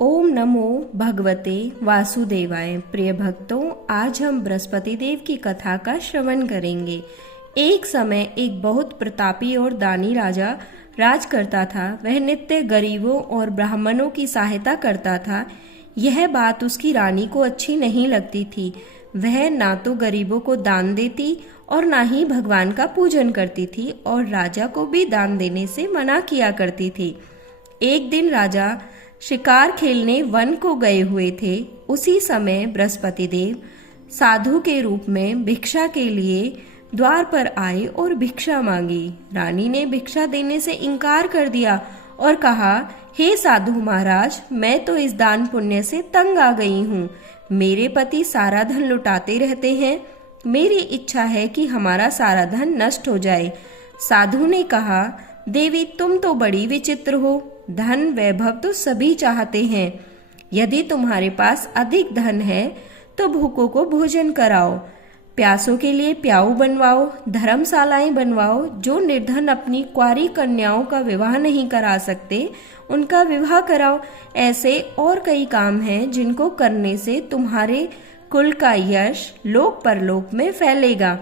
ओम नमो भगवते वासुदेवाय। प्रिय भक्तों, आज हम बृहस्पति देव की कथा का श्रवण करेंगे। एक समय एक बहुत प्रतापी और दानी राजा राज करता था। वह नित्य गरीबों और ब्राह्मणों की सहायता करता था। यह बात उसकी रानी को अच्छी नहीं लगती थी। वह ना तो गरीबों को दान देती और ना ही भगवान का पूजन करती थी और राजा को भी दान देने से मना किया करती थी। एक दिन राजा शिकार खेलने वन को गए हुए थे। उसी समय बृहस्पति देव साधु के रूप में भिक्षा के लिए द्वार पर आए और भिक्षा मांगी। रानी ने भिक्षा देने से इनकार कर दिया और कहा, हे साधु महाराज, मैं तो इस दान पुण्य से तंग आ गई हूँ। मेरे पति सारा धन लुटाते रहते हैं। मेरी इच्छा है कि हमारा सारा धन नष्ट हो जाए। साधु ने कहा, देवी, तुम तो बड़ी विचित्र हो। धन वैभव तो सभी चाहते हैं। यदि तुम्हारे पास अधिक धन है तो भूखों को भोजन कराओ, प्यासों के लिए प्याऊ बनवाओ, धर्मशालाएं बनवाओ। जो निर्धन अपनी कुंवारी कन्याओं का विवाह नहीं करा सकते, उनका विवाह कराओ। ऐसे और कई काम हैं जिनको करने से तुम्हारे कुल का यश लोक परलोक में फैलेगा।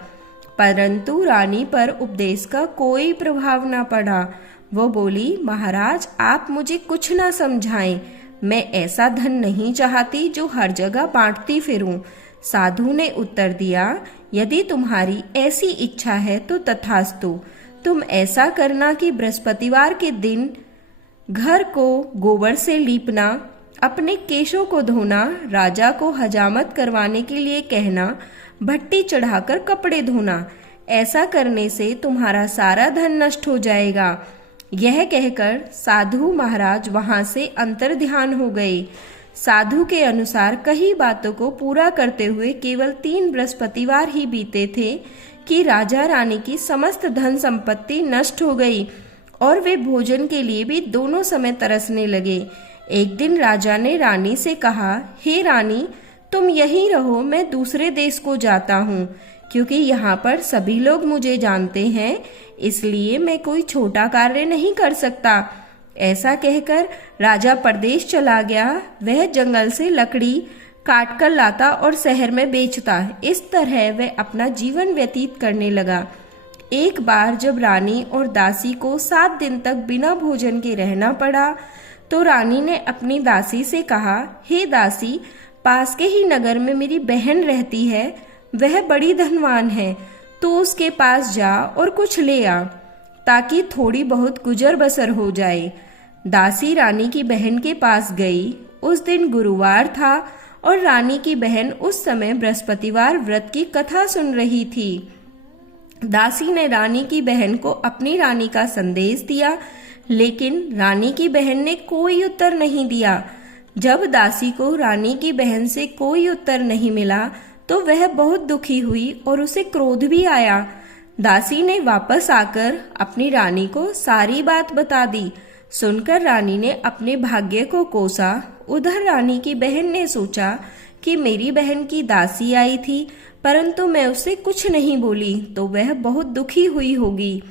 परंतु रानी पर उपदेश का कोई प्रभाव न पड़ा। वो बोली, महाराज, आप मुझे कुछ ना समझाएं। मैं ऐसा धन नहीं चाहती जो हर जगह बांटती फिरूं। साधु ने उत्तर दिया, यदि तुम्हारी ऐसी इच्छा है तो तथास्तु। तुम ऐसा करना कि बृहस्पतिवार के दिन घर को गोबर से लीपना, अपने केशों को धोना, राजा को हजामत करवाने के लिए कहना, भट्टी चढ़ाकर कपड़े धोना। ऐसा करने से तुम्हारा सारा धन नष्ट हो जाएगा। यह कहकर साधु महाराज वहां से अंतर्ध्यान हो गए। साधु के अनुसार कई बातों को पूरा करते हुए केवल 3 बृहस्पतिवार ही बीते थे कि राजा रानी की समस्त धन संपत्ति नष्ट हो गई और वे भोजन के लिए भी दोनों समय तरसने लगे। एक दिन राजा ने रानी से कहा, हे रानी, तुम यहीं रहो, मैं दूसरे देश को जाता हूँ। क्योंकि यहाँ पर सभी लोग मुझे जानते हैं, इसलिए मैं कोई छोटा कार्य नहीं कर सकता। ऐसा कहकर राजा परदेश चला गया। वह जंगल से लकड़ी काट कर लाता और शहर में बेचता। इस तरह वह अपना जीवन व्यतीत करने लगा। एक बार जब रानी और दासी को 7 दिन तक बिना भोजन के रहना पड़ा, तो रानी ने अपनी दासी से कहा, हे दासी, पास के ही नगर में मेरी बहन रहती है। वह बड़ी धनवान है, तो उसके पास जा और कुछ ले आ, ताकि थोड़ी बहुत गुजर बसर हो जाए। दासी रानी की बहन के पास गई। उस दिन गुरुवार था और रानी की बहन उस समय बृहस्पतिवार व्रत की कथा सुन रही थी। दासी ने रानी की बहन को अपनी रानी का संदेश दिया, लेकिन रानी की बहन ने कोई उत्तर नहीं दिया। जब दासी को रानी की बहन से कोई उत्तर नहीं मिला तो वह बहुत दुखी हुई और उसे क्रोध भी आया। दासी ने वापस आकर अपनी रानी को सारी बात बता दी। सुनकर रानी ने अपने भाग्य को कोसा। उधर रानी की बहन ने सोचा कि मेरी बहन की दासी आई थी, परंतु मैं उससे कुछ नहीं बोली तो वह बहुत दुखी हुई होगी।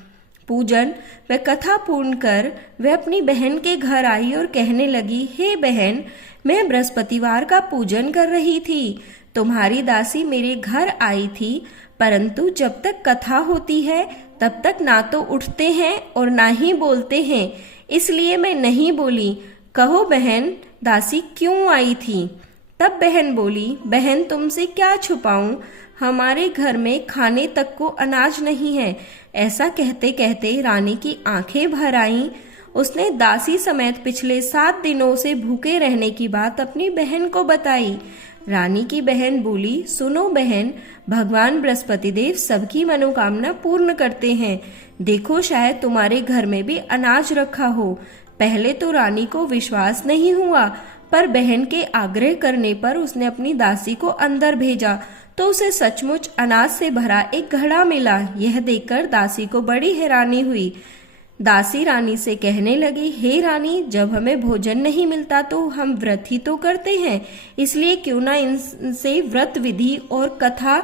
पूजन व कथा पूर्ण कर वह अपनी बहन के घर आई और कहने लगी, हे बहन, मैं बृहस्पतिवार का पूजन कर रही थी। तुम्हारी दासी मेरे घर आई थी, परंतु जब तक कथा होती है तब तक ना तो उठते हैं और ना ही बोलते हैं, इसलिए मैं नहीं बोली। कहो बहन, दासी क्यों आई थी? तब बहन बोली, बहन, तुमसे क्या छुपाऊं, हमारे घर में खाने तक को अनाज नहीं है। ऐसा कहते कहते रानी की आंखें भर आईं। उसने दासी समेत पिछले 7 दिनों से भूखे रहने की बात अपनी बहन को बताई। रानी की बहन बोली, सुनो बहन, भगवान बृहस्पति देव सबकी मनोकामना पूर्ण करते हैं। देखो, शायद तुम्हारे घर में भी अनाज रखा हो। पहले तो रानी को विश्वास नहीं हुआ, पर बहन के आग्रह करने पर उसने अपनी दासी को अंदर भेजा तो उसे सचमुच अनाज से भरा एक घड़ा मिला। यह देखकर दासी को बड़ी हैरानी हुई। दासी रानी से कहने लगी, हे रानी, जब हमें भोजन नहीं मिलता तो हम व्रत ही तो करते हैं, इसलिए क्यों ना इनसे व्रत विधि और कथा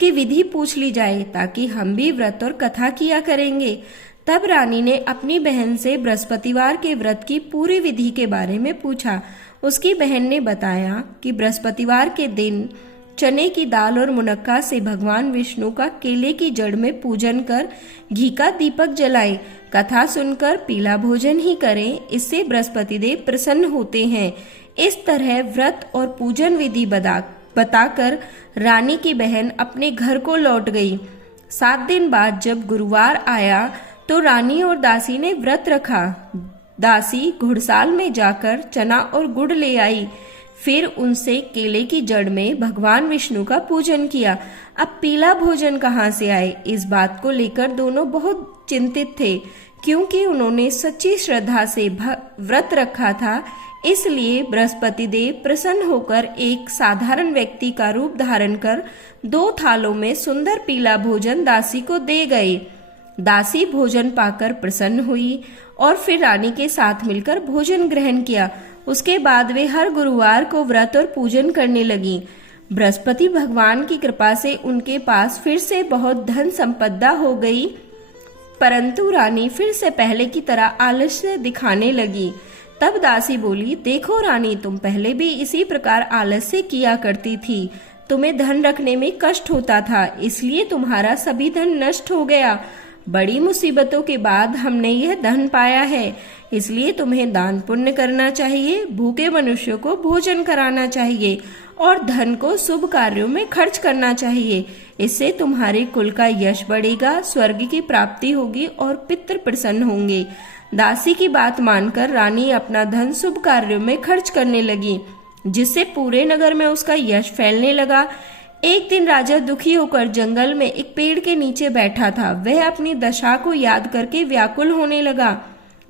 की विधि पूछ ली जाए, ताकि हम भी व्रत और कथा किया करेंगे। तब रानी ने अपनी बहन से बृहस्पतिवार के व्रत की पूरी विधि के बारे में पूछा। उसकी बहन ने बताया कि बृहस्पतिवार के दिन चने की दाल और मुनक्का से भगवान विष्णु का केले की जड़ में पूजन कर घी का दीपक जलाएं, कथा सुनकर पीला भोजन ही करें, इससे बृहस्पति देव प्रसन्न होते हैं। इस तरह व्रत और पूजन विधि बताकर रानी की बहन अपने घर को लौट गई। 7 दिन बाद जब गुरुवार आया तो रानी और दासी ने व्रत रखा। दासी घुड़साल में जाकर चना और गुड़ ले आई, फिर उनसे केले की जड़ में भगवान विष्णु का पूजन किया। अब पीला भोजन कहाँ से आए, इस बात को लेकर दोनों बहुत चिंतित थे, क्योंकि उन्होंने सच्ची श्रद्धा से व्रत रखा था। इसलिए बृहस्पति देव प्रसन्न होकर एक साधारण व्यक्ति का रूप धारण कर 2 थालों में सुंदर पीला भोजन दासी को दे गए। दासी भोजन पाकर प्रसन्न हुई और फिर रानी के साथ मिलकर भोजन ग्रहण किया। उसके बाद वे हर गुरुवार को व्रत और पूजन करने लगी। बृहस्पति भगवान की कृपा से उनके पास फिर से बहुत धन संपदा हो गई, परंतु रानी फिर से पहले की तरह आलस्य दिखाने लगी। तब दासी बोली, देखो रानी, तुम पहले भी इसी प्रकार आलस्य किया करती थी। तुम्हें धन रखने में कष्ट होता था, इसलिए तुम्हारा सभी धन नष्ट हो गया। बड़ी मुसीबतों के बाद हमने यह धन पाया है, इसलिए तुम्हें दान पुण्य करना चाहिए, भूखे मनुष्यों को भोजन कराना चाहिए और धन को शुभ कार्यों में खर्च करना चाहिए। इससे तुम्हारे कुल का यश बढ़ेगा, स्वर्ग की प्राप्ति होगी और पितृ प्रसन्न होंगे। दासी की बात मानकर रानी अपना धन शुभ कार्यों में खर्च करने लगी, जिससे पूरे नगर में उसका यश फैलने लगा। एक दिन राजा दुखी होकर जंगल में एक पेड़ के नीचे बैठा था। वह अपनी दशा को याद करके व्याकुल होने लगा।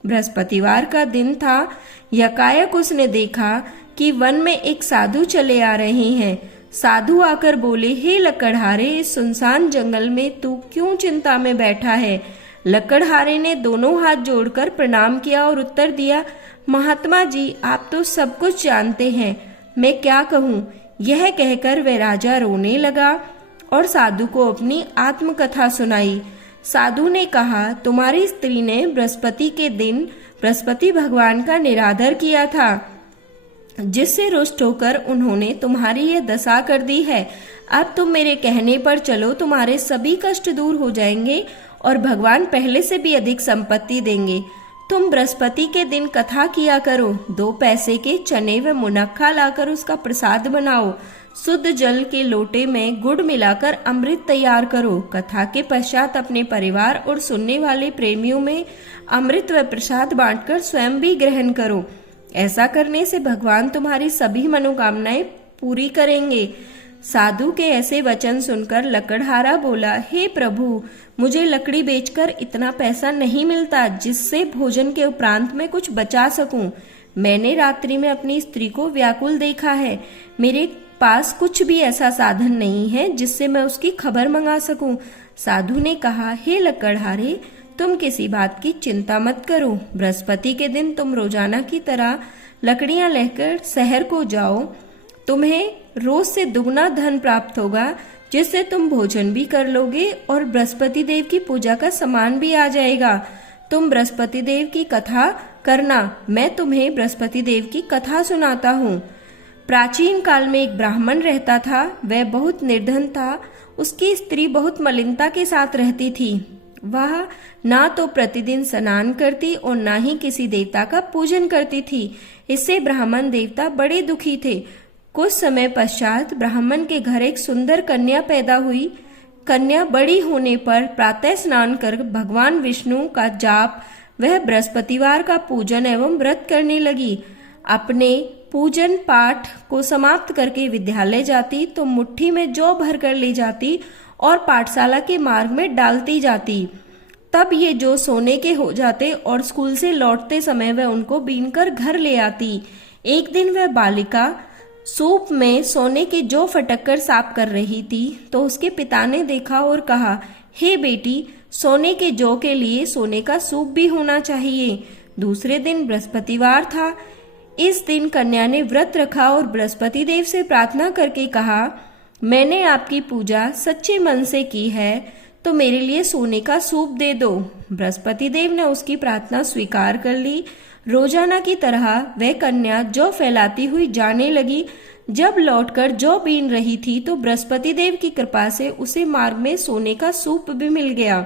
बृहस्पतिवार का दिन था। यकायक उसने देखा कि वन में एक साधु चले आ रहे हैं। साधु आकर बोले, हे लकड़हारे, इस सुनसान जंगल में तू क्यों चिंता में बैठा है? लकड़हारे ने दोनों हाथ जोड़कर प्रणाम किया और उत्तर दिया, महात्मा जी, आप तो सब कुछ जानते हैं, मैं क्या कहूँ। यह कहकर वह राजा रोने लगा और साधु को अपनी आत्मकथा सुनाई। साधु ने कहा, तुम्हारी स्त्री ने बृहस्पति के दिन बृहस्पति भगवान का निरादर किया था, जिससे रुष्ट होकर उन्होंने तुम्हारी यह दशा कर दी है। अब तुम मेरे कहने पर चलो, तुम्हारे सभी कष्ट दूर हो जाएंगे और भगवान पहले से भी अधिक संपत्ति देंगे। तुम बृहस्पति के दिन कथा किया करो, 2 पैसे के चने व मुनक्खा लाकर उसका प्रसाद बनाओ, शुद्ध जल के लोटे में गुड़ मिलाकर अमृत तैयार करो। कथा के पश्चात अपने परिवार और सुनने वाले प्रेमियों में अमृत व प्रसाद बांटकर स्वयं भी ग्रहण करो। ऐसा करने से भगवान तुम्हारी सभी मनोकामनाएं पूरी करेंगे। साधु के ऐसे वचन सुनकर लकड़हारा बोला, हे प्रभु, मुझे लकड़ी बेचकर इतना पैसा नहीं मिलता जिससे भोजन के उपरांत मैं कुछ बचा सकूं। मैंने रात्रि में अपनी स्त्री को व्याकुल देखा है। मेरे पास कुछ भी ऐसा साधन नहीं है जिससे मैं उसकी खबर मंगा सकूं। साधु ने कहा, हे लकड़हारे, तुम किसी बात की चिंता मत करो। बृहस्पति के दिन तुम रोजाना की तरह लकड़ियां लेकर शहर को जाओ। तुम्हें रोज से दुगना धन प्राप्त होगा, जिससे तुम भोजन भी कर लोगे और बृहस्पति देव की पूजा का सामान भी आ जाएगा। तुम बृहस्पति देव की कथा करना। मैं तुम्हें बृहस्पति देव की कथा सुनाता हूँ। प्राचीन काल में एक ब्राह्मण रहता था। वह बहुत निर्धन था। उसकी स्त्री बहुत मलिनता के साथ रहती थी। वह ना तो प्रतिदिन स्नान करती और ना ही किसी देवता का पूजन करती थी। इससे ब्राह्मण देवता बड़े दुखी थे। कुछ समय पश्चात ब्राह्मण के घर एक सुंदर कन्या पैदा हुई। कन्या बड़ी होने पर प्रातः स्नान कर भगवान विष्णु का जाप वह बृहस्पतिवार का पूजन एवं व्रत करने लगी। अपने पूजन पाठ को समाप्त करके विद्यालय जाती तो मुट्ठी में जौ भर कर ले जाती और पाठशाला के मार्ग में डालती जाती। तब ये जौ सोने के हो जाते और स्कूल से लौटते समय वह उनको बीनकर घर ले आती। एक दिन वह बालिका सूप में सोने के जौ फटक कर साफ कर रही थी तो उसके पिता ने देखा और कहा, हे बेटी, सोने के जौ के लिए सोने का सूप भी होना चाहिए। दूसरे दिन बृहस्पतिवार था। इस दिन कन्या ने व्रत रखा और बृहस्पति देव से प्रार्थना करके कहा, मैंने आपकी पूजा सच्चे मन से की है तो मेरे लिए सोने का सूप दे दो। बृहस्पति देव ने उसकी प्रार्थना स्वीकार कर ली। रोजाना की तरह वह कन्या जौ फैलाती हुई जाने लगी। जब लौटकर जौ बीन रही थी तो बृहस्पति देव की कृपा से उसे मार्ग में सोने का सूप भी मिल गया।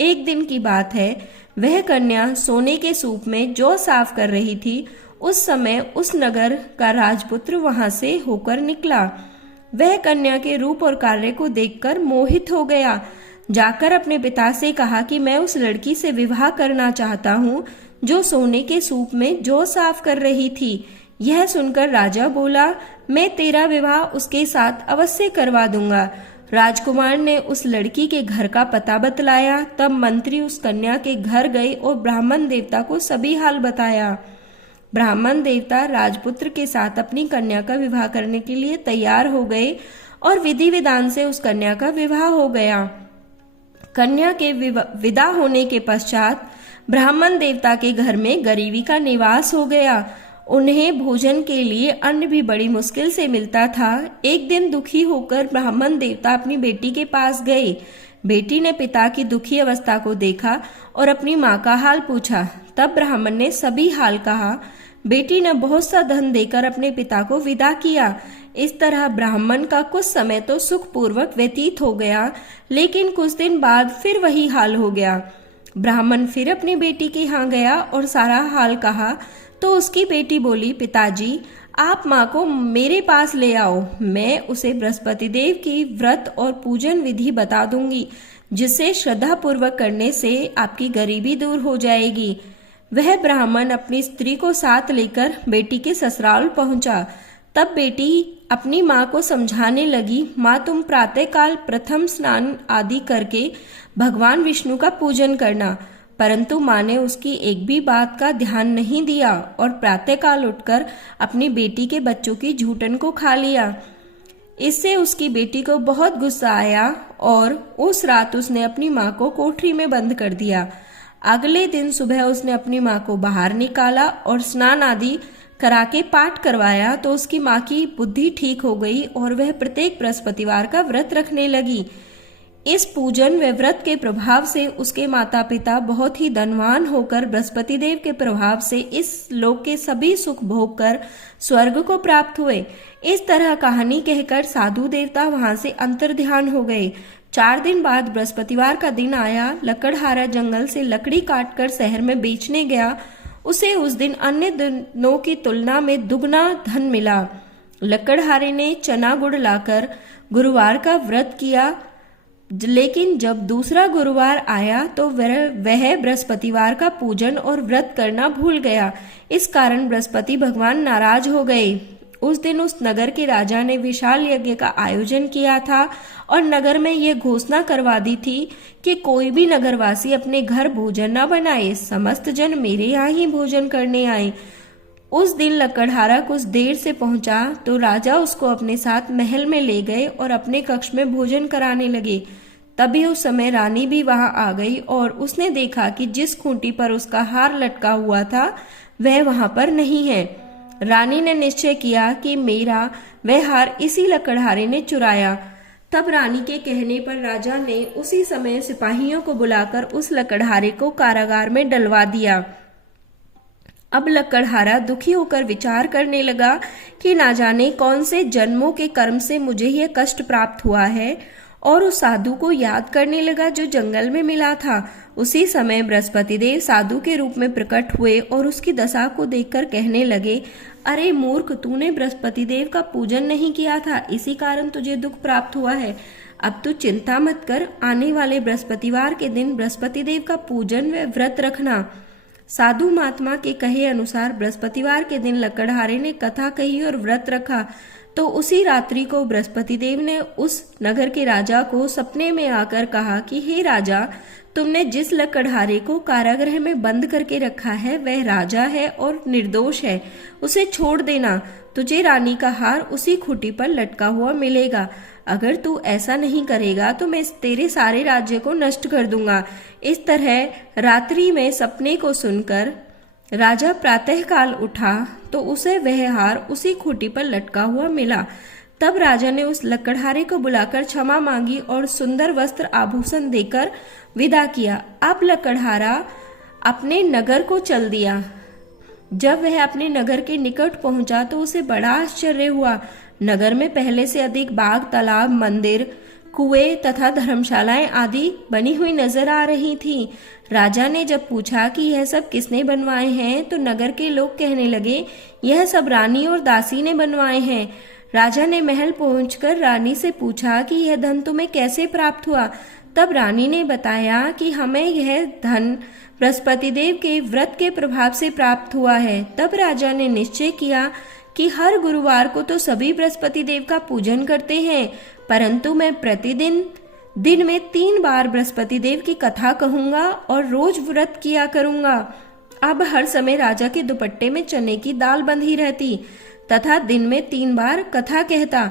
एक दिन की बात है, वह कन्या सोने के सूप में जौ साफ कर रही थी। उस समय उस नगर का राजपुत्र वहां से होकर निकला। वह कन्या के रूप और कार्य को देखकर मोहित हो गया। जाकर अपने पिता से कहा कि मैं उस लड़की से विवाह करना चाहता हूँ जो सोने के सूप में जौ साफ कर रही थी। यह सुनकर राजा बोला, मैं तेरा विवाह उसके साथ अवश्य करवा दूंगा। राजकुमार ने उस लड़की के घर का पता बतलाया। तब मंत्री उस कन्या के घर गए और ब्राह्मण देवता को सभी हाल बताया। ब्राह्मण देवता राजपुत्र के साथ अपनी कन्या का विवाह करने के लिए तैयार हो गए और विधि विधान से उस कन्या का विवाह हो गया। कन्या के विदा होने के पश्चात ब्राह्मण देवता के घर में गरीबी का निवास हो गया। उन्हें भोजन के लिए अन्न भी बड़ी मुश्किल से मिलता था। एक दिन दुखी होकर ब्राह्मण देवता अपनी बेटी के पास गए। बेटी ने पिता की दुखी अवस्था को देखा और अपनी माँ का हाल पूछा। तब ब्राह्मण ने सभी हाल कहा। बेटी ने बहुत सा धन देकर अपने पिता को विदा किया। इस तरह ब्राह्मण का कुछ समय तो सुखपूर्वक व्यतीत हो गया, लेकिन कुछ दिन बाद फिर वही हाल हो गया। ब्राह्मण फिर अपनी बेटी के यहाँ गया और सारा हाल कहा तो उसकी बेटी बोली, पिताजी आप माँ को मेरे पास ले आओ, मैं उसे बृहस्पति देव की व्रत और पूजन विधि बता दूंगी, जिसे श्रद्धा पूर्वक करने से आपकी गरीबी दूर हो जाएगी। वह ब्राह्मण अपनी स्त्री को साथ लेकर बेटी के ससुराल पहुंचा। तब बेटी अपनी माँ को समझाने लगी, माँ तुम प्रातःकाल प्रथम स्नान आदि करके भगवान विष्णु का पूजन करना। परंतु माँ ने उसकी एक भी बात का ध्यान नहीं दिया और प्रातःकाल उठकर अपनी बेटी के बच्चों की झूठन को खा लिया। इससे उसकी बेटी को बहुत गुस्सा आया और उस रात उसने अपनी माँ को कोठरी में बंद कर दिया। अगले दिन सुबह उसने अपनी माँ को बाहर निकाला और स्नान आदि करा के पाठ करवाया तो उसकी माँ की बुद्धि ठीक हो गई और वह प्रत्येक बृहस्पतिवार का व्रत रखने लगी। इस पूजन व व्रत के प्रभाव से उसके माता पिता बहुत ही धनवान होकर बृहस्पति देव के प्रभाव से इस लोक के सभी सुख भोग कर स्वर्ग को प्राप्त हुए। इस तरह कहानी कहकर साधु देवता वहां से अंतर्ध्यान हो गए। 4 दिन बाद बृहस्पतिवार का दिन आया। लकड़हारा जंगल से लकड़ी काटकर शहर में बेचने गया। उसे उस दिन अन्य दिनों की तुलना में दुगना धन मिला। लकड़हारे ने चना गुड़ लाकर गुरुवार का व्रत किया, लेकिन जब दूसरा गुरुवार आया तो वह बृहस्पतिवार का पूजन और व्रत करना भूल गया। इस कारण बृहस्पति भगवान नाराज हो गए। उस दिन उस नगर के राजा ने विशाल यज्ञ का आयोजन किया था और नगर में यह घोषणा करवा दी थी कि कोई भी नगरवासी अपने घर भोजन न बनाए, समस्त जन मेरे यहाँ ही भोजन करने आए। उस दिन लकड़हारा कुछ देर से पहुंचा तो राजा उसको अपने साथ महल में ले गए और अपने कक्ष में भोजन कराने लगे। तभी उस समय रानी भी वहां आ गई और उसने देखा कि जिस खूंटी पर उसका हार लटका हुआ था वह वहां पर नहीं है। रानी ने निश्चय किया कि मेरा वह हार इसी लकड़हारे ने चुराया। तब रानी के कहने पर राजा ने उसी समय सिपाहियों को बुलाकर उस लकड़हारे को कारागार में डलवा दिया। अब लकड़हारा दुखी होकर विचार करने लगा कि ना जाने कौन से जन्मों के कर्म से मुझे यह कष्ट प्राप्त हुआ है, और उस साधु को याद करने लगा जो जंगल में मिला था। उसी समय बृहस्पति देव साधु के रूप में प्रकट हुए और उसकी दशा को देखकर कहने लगे, अरे मूर्ख, तूने बृहस्पति देव का पूजन नहीं किया था, इसी कारण तुझे दुख प्राप्त हुआ है। अब तू चिंता मत कर, आने वाले बृहस्पतिवार के दिन बृहस्पति देव का पूजन व व्रत रखना। साधु महात्मा के कहे अनुसार बृहस्पतिवार के दिन लकड़हारे ने कथा कही और व्रत रखा। तो उसी रात्रि को बृहस्पति देव ने उस नगर के राजा को सपने में आकर कहा कि हे राजा, तुमने जिस लकड़हारे को कारागृह में बंद करके रखा है वह राजा है और निर्दोष है, उसे छोड़ देना। तुझे रानी का हार उसी खूंटी पर लटका हुआ मिलेगा। अगर तू ऐसा नहीं करेगा तो मैं तेरे सारे राज्य को नष्ट कर दूंगा। इस तरह रात्रि में सपने को सुनकर राजा प्रातःकाल उठा तो उसे वह हार उसी खूंटी पर लटका हुआ मिला। तब राजा ने उस लकड़हारे को बुलाकर क्षमा मांगी और सुंदर वस्त्र आभूषण देकर विदा किया। अब लकड़हारा अपने नगर को चल दिया। जब वह अपने नगर के निकट पहुंचा तो उसे बड़ा आश्चर्य हुआ। नगर में पहले से अधिक बाग, तालाब, मंदिर, कुएं तथा धर्मशालाएं आदि बनी हुई नजर आ रही थी। राजा ने जब पूछा कि यह सब किसने बनवाए हैं तो नगर के लोग कहने लगे, यह सब रानी और दासी ने बनवाए हैं। राजा ने महल पहुंचकर रानी से पूछा कि यह धन तुम्हें कैसे प्राप्त हुआ। तब रानी ने बताया कि हमें यह धन बृहस्पति देव के व्रत के प्रभाव से प्राप्त हुआ है। तब राजा ने निश्चय किया कि हर गुरुवार को तो सभी बृहस्पति देव का पूजन करते हैं, परंतु मैं प्रतिदिन दिन में 3 बार बृहस्पति देव की कथा कहूंगा और रोज व्रत किया करूंगा। अब हर समय राजा के दुपट्टे में चने की दाल बंधी रहती तथा दिन में 3 बार कथा कहता।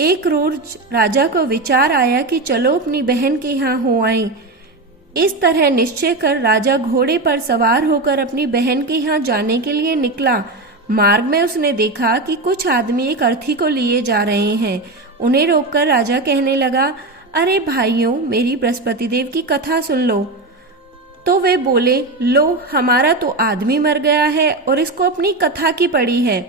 एक रोज राजा को विचार आया कि चलो अपनी बहन के यहाँ हो आए। इस तरह निश्चय कर राजा घोड़े पर सवार होकर अपनी बहन के यहाँ जाने के लिए निकला। मार्ग में उसने देखा कि कुछ आदमी एक अर्थी को लिए जा रहे हैं। उन्हें रोककर राजा कहने लगा, अरे भाइयों, मेरी बृहस्पति देव की कथा सुन लो। तो वे बोले, लो, हमारा तो आदमी मर गया है और इसको अपनी कथा की पड़ी है।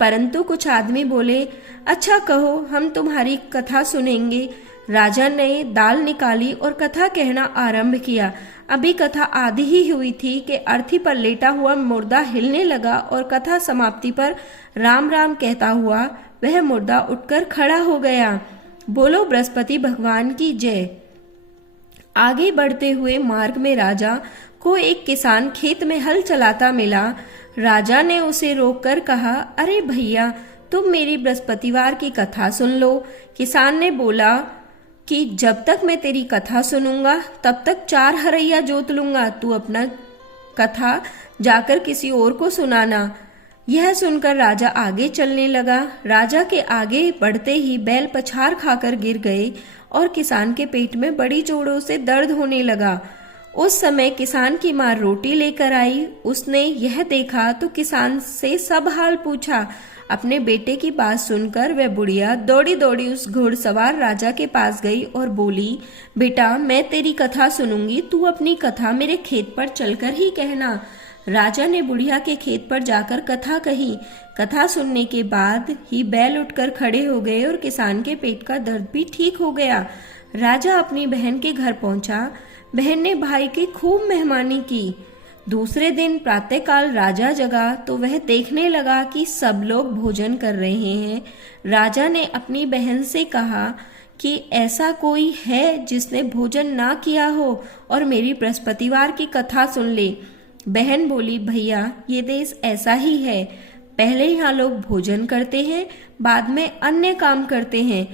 परंतु कुछ आदमी बोले, अच्छा कहो, हम तुम्हारी कथा सुनेंगे। राजा ने दाल निकाली और कथा कहना आरंभ किया। अभी कथा आधी ही हुई थी कि अर्थी पर लेटा हुआ मुर्दा हिलने लगा और कथा समाप्ति पर राम राम कहता हुआ वह मुर्दा उठकर खड़ा हो गया। बोलो बृहस्पति भगवान की जय। आगे बढ़ते हुए मार्ग में राजा को एक किसान खेत में हल चलाता मिला। राजा ने उसे रोककर कहा, अरे भैया, तुम मेरी बृहस्पतिवार की कथा सुन लो। किसान ने बोला कि जब तक मैं तेरी कथा सुनूंगा तब तक 4 हरैया जोत लूंगा। तू अपना कथा जाकर किसी और को सुनाना। यह सुनकर राजा आगे चलने लगा। राजा के आगे बढ़ते ही बैल पछाड़ खाकर गिर गए और किसान के पेट में बड़ी जोरों से दर्द होने लगा। उस समय किसान की मां रोटी लेकर आई। उसने यह देखा तो किसान से सब हाल पूछा। अपने बेटे की बात सुनकर वह बुढ़िया दौड़ी दौड़ी उस घुड़सवार राजा के पास गई और बोली, बेटा, मैं तेरी कथा सुनूंगी, तू अपनी कथा मेरे खेत पर चलकर ही कहना। राजा ने बुढ़िया के खेत पर जाकर कथा कही। कथा सुनने के बाद ही बैल उठकर खड़े हो गए और किसान के पेट का दर्द भी ठीक हो गया। राजा अपनी बहन के घर पहुंचा। बहन ने भाई की खूब मेहमानी की। दूसरे दिन प्रातःकाल राजा जगा तो वह देखने लगा कि सब लोग भोजन कर रहे हैं। राजा ने अपनी बहन से कहा कि ऐसा कोई है जिसने भोजन ना किया हो और मेरी बृहस्पतिवार की कथा सुन ले। बहन बोली, भैया, ये देश ऐसा ही है। पहले यहाँ लोग भोजन करते हैं, बाद में अन्य काम करते हैं।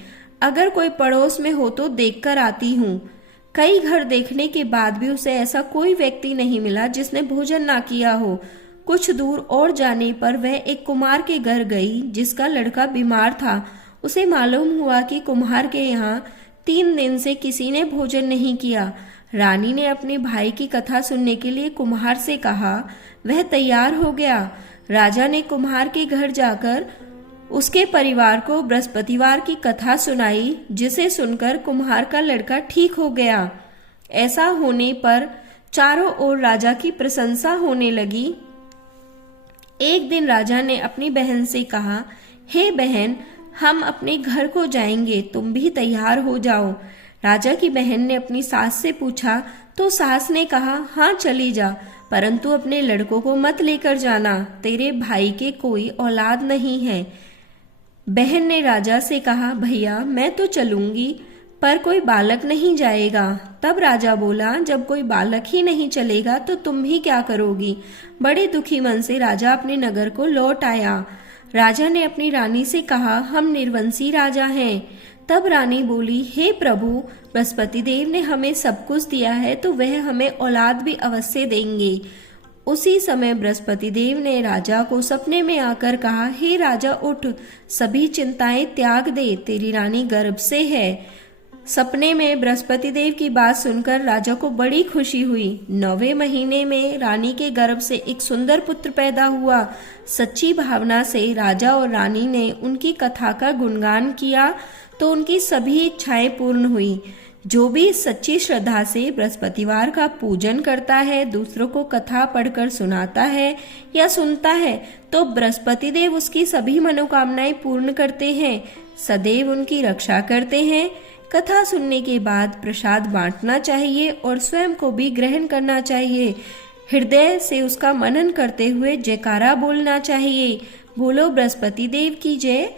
अगर कोई पड़ोस में हो तो देखकर आती हूँ। कई घर देखने के बाद भी उसे ऐसा कोई व्यक्ति नहीं मिला जिसने भोजन ना किया हो। कुछ दूर और जाने पर वह एक कुम्हार के घर गई जिसका लड़का बीमार था। उसे मालूम हुआ कि कुम्हार के यहाँ 3 दिन से किसी ने भोजन नहीं किया। रानी ने अपने भाई की कथा सुनने के लिए कुम्हार से कहा। वह तैयार हो गया। राजा ने कुम्हार के घर जाकर उसके परिवार को बृहस्पतिवार की कथा सुनाई, जिसे सुनकर कुम्हार का लड़का ठीक हो गया। ऐसा होने पर चारों ओर राजा की प्रशंसा होने लगी। एक दिन राजा ने अपनी बहन से कहा, हे बहन, हम अपने घर को जाएंगे, तुम भी तैयार हो जाओ। राजा की बहन ने अपनी सास से पूछा तो सास ने कहा, हाँ चली जा, परंतु अपने लड़कों को मत लेकर जाना, तेरे भाई के कोई औलाद नहीं है। बहन ने राजा से कहा, भैया, मैं तो चलूंगी, पर कोई बालक नहीं जाएगा। तब राजा बोला, जब कोई बालक ही नहीं चलेगा तो तुम ही क्या करोगी। बड़े दुखी मन से राजा अपने नगर को लौट आया। राजा ने अपनी रानी से कहा, हम निर्वंशी राजा हैं। तब रानी बोली, हे प्रभु, बृहस्पति देव ने हमें सब कुछ दिया है तो वह हमें औलाद भी अवश्य देंगे। उसी समय बृहस्पति देव ने राजा को सपने में आकर कहा, हे राजा, उठ, सभी चिंताएं त्याग दे, तेरी रानी गर्भ से है। सपने में बृहस्पति देव की बात सुनकर राजा को बड़ी खुशी हुई। 9वें महीने में रानी के गर्भ से एक सुंदर पुत्र पैदा हुआ। सच्ची भावना से राजा और रानी ने उनकी कथा का गुणगान किया तो उनकी सभी इच्छाएं पूर्ण हुई। जो भी सच्ची श्रद्धा से बृहस्पतिवार का पूजन करता है, दूसरों को कथा पढ़कर सुनाता है या सुनता है, तो बृहस्पति देव उसकी सभी मनोकामनाएं पूर्ण करते हैं, सदैव उनकी रक्षा करते हैं। कथा सुनने के बाद प्रसाद बांटना चाहिए और स्वयं को भी ग्रहण करना चाहिए। हृदय से उसका मनन करते हुए जयकारा बोलना चाहिए। बोलो बृहस्पति देव की जय।